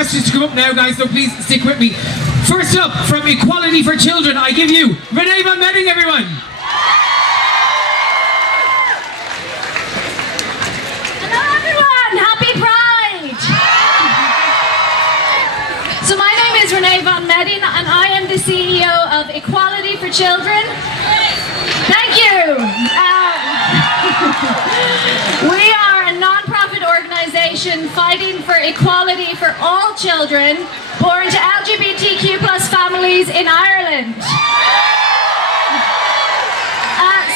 messages to come up now, guys, so please stick with me. First up, from Equality for Children, I give you Ranae and Gearóid, everyone. Hello everyone, happy Pride! So my name is Ranae and Gearóid and I am the CEO of Equality for Children. Thank you! We are a non-profit organisation fighting for equality for all children born to LGBTQ plus families in Ireland.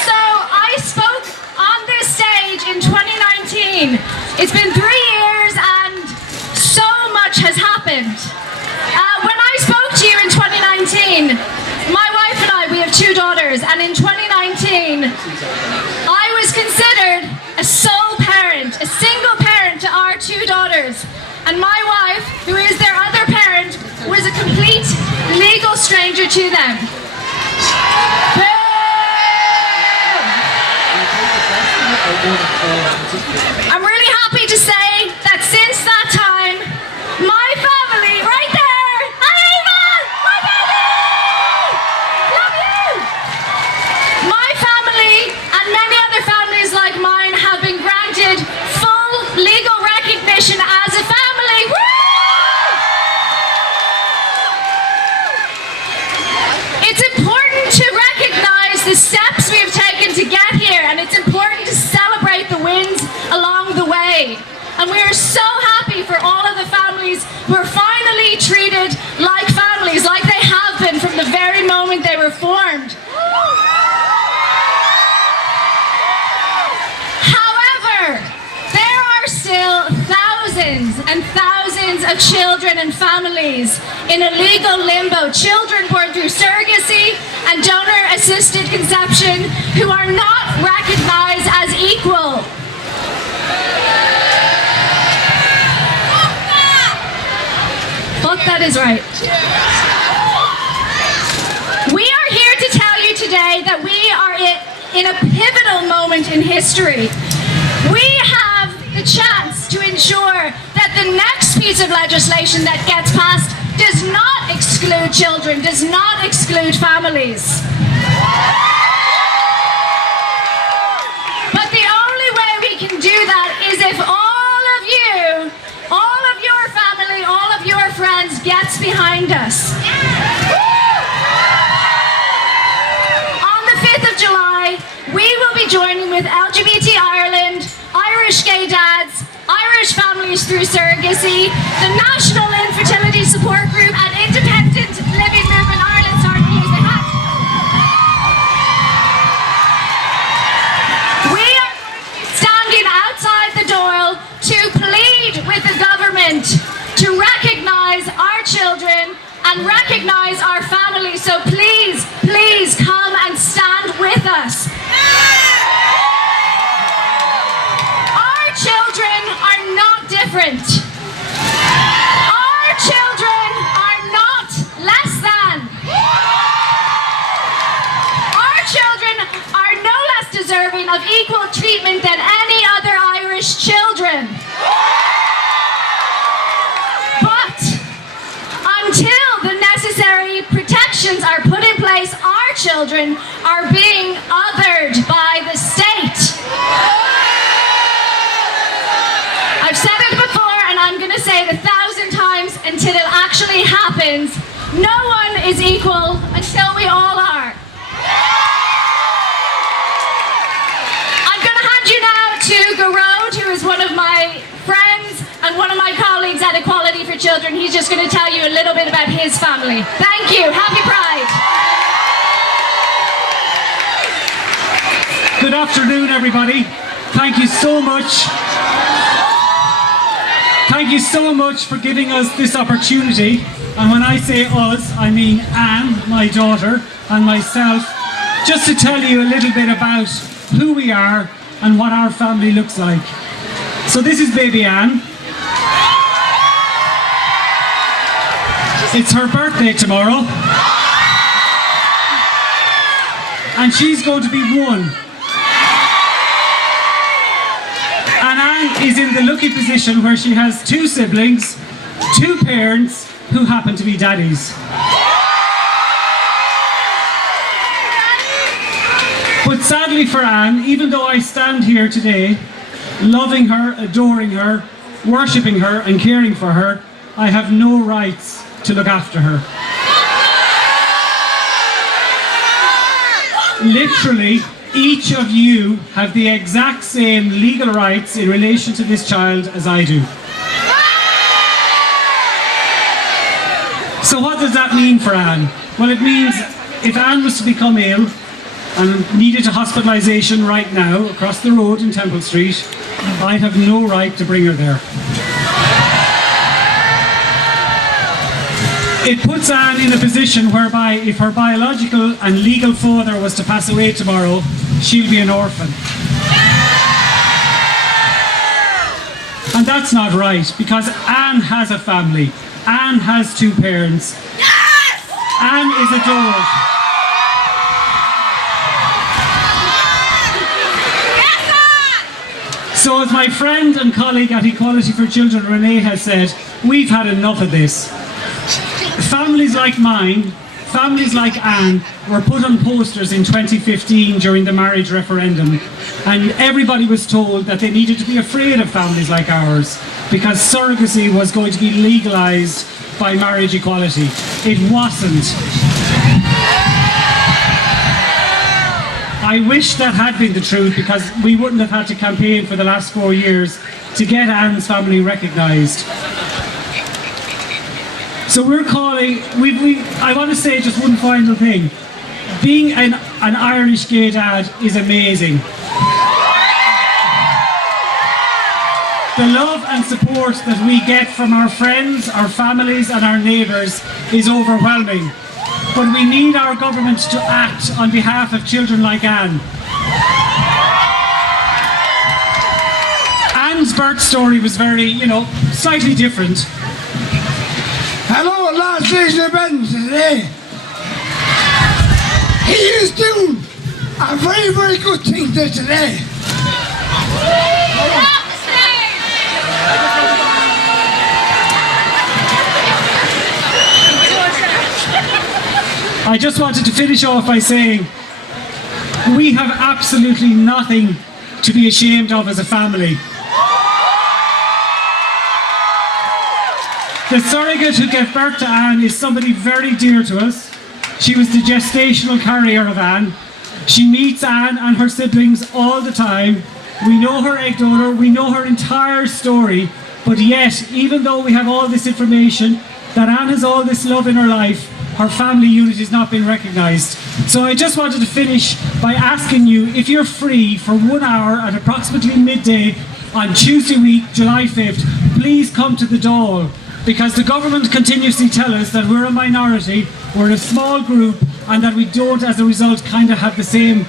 So I spoke on this stage in 2019. It's been 3 years and so much has happened. When I spoke to you in 2019, my wife and I, we have 2 daughters, and in 2019, I was considered a sole parent, a single parent to our 2 daughters. And my wife, who is their other parent, was a complete legal stranger to them. I'm really happy to say that since that time, my family, right there, hi Ava, my baby, love you. My family and many other families like mine have been granted full legal recognition as a family. Woo! It's important to recognize the steps we have taken to get here, and it's important to celebrate the wins along the way. And we are so happy for all of the families who are finally treated like families, like they have been from the very moment they were formed. However, there are still thousands and thousands of children and families in a legal limbo, children born through surrogacy and donor-assisted conception who are not recognized as equal. Fuck that is right. We are here to tell you today that we are in a pivotal moment in history. We have the chance to ensure that the next piece of legislation that gets passed does not exclude children, does not exclude families. But the only way we can do that is if all of you, all of your family, all of your friends gets behind us. On the 5th of July, we will be joining with LGBT Ireland, Irish Gay Dads, Irish Families Through Surrogacy, the National Infertility Support Group, and Independent Living Movement Ireland. Sorry to use the hat. We are standing outside the Dáil to plead with the government to recognise our children and recognise our families. So please, please come and stand with us. Our children are not different. Our children are not less than. Our children are no less deserving of equal treatment than any other Irish children. But until the necessary protections are put in place, our children are being othered by the state. I've said it before and I'm going to say it 1,000 times until it actually happens. No one is equal until we all are. I'm going to hand you now to Gearóid, who is one of my friends and one of my colleagues at Equality for Children. He's just going to tell you a little bit about his family. Thank you. Happy Pride. Good afternoon, everybody. Thank you so much. Thank you so much for giving us this opportunity. And when I say us, I mean Anne, my daughter, and myself, just to tell you a little bit about who we are and what our family looks like. So this is baby Anne. It's her birthday tomorrow. And she's going to be 1. And Anne is in the lucky position where she has 2 siblings, two parents who happen to be daddies. But sadly for Anne, even though I stand here today, loving her, adoring her, worshipping her and caring for her, I have no rights to look after her. Literally, each of you have the exact same legal rights in relation to this child as I do. So what does that mean for Anne? Well, it means if Anne was to become ill and needed a hospitalisation right now across the road in Temple Street, I'd have no right to bring her there. It puts Anne in a position whereby if her biological and legal father was to pass away tomorrow, she'll be an orphan. And that's not right, because Anne has a family. Anne has two parents. Anne is adored. So as my friend and colleague at Equality for Children, Ranae, has said, we've had enough of this. Families like mine, families like Anne, were put on posters in 2015 during the marriage referendum, and everybody was told that they needed to be afraid of families like ours because surrogacy was going to be legalised by marriage equality. It wasn't. I wish that had been the truth, because we wouldn't have had to campaign for the last 4 years to get Anne's family recognised. So we're calling, I want to say just one final thing. Being an Irish gay dad is amazing. The love and support that we get from our friends, our families and our neighbours is overwhelming. But we need our government to act on behalf of children like Anne. Anne's birth story was very, slightly different. Hello, last station of Wednesday today. He is doing a very, very good thing there today. I just wanted to finish off by saying we have absolutely nothing to be ashamed of as a family. The surrogate who gave birth to Anne is somebody very dear to us. She was the gestational carrier of Anne. She meets Anne and her siblings all the time. We know her egg donor, we know her entire story, but yet, even though we have all this information, that Anne has all this love in her life, her family unit has not been recognised. So I just wanted to finish by asking you, if you're free for 1 hour at approximately midday on Tuesday week, July 5th, please come to the Dáil, because the government continuously tell us that we're a minority, we're a small group, and that we don't, as a result, kind of have the same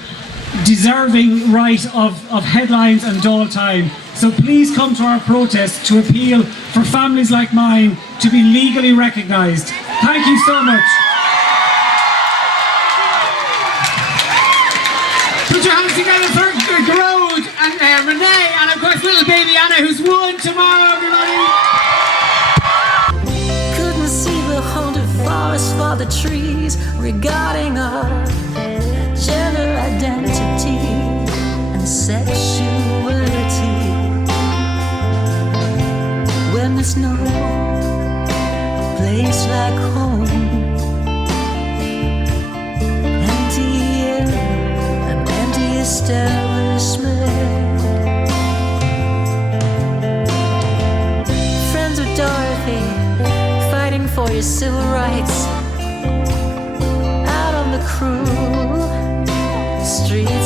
deserving right of headlines and Dáil time. So please come to our protest to appeal for families like mine to be legally recognised. Thank you so much. Put your hands together for Gearóid and Ranae, and of course little baby Anna, who's won tomorrow, everybody. Couldn't see the haunted forest for the trees, regarding our gender identity and sexuality. When there's no place like home, empty air, an empty establishment. Friends of Dorothy, fighting for your civil rights, out on the cruel streets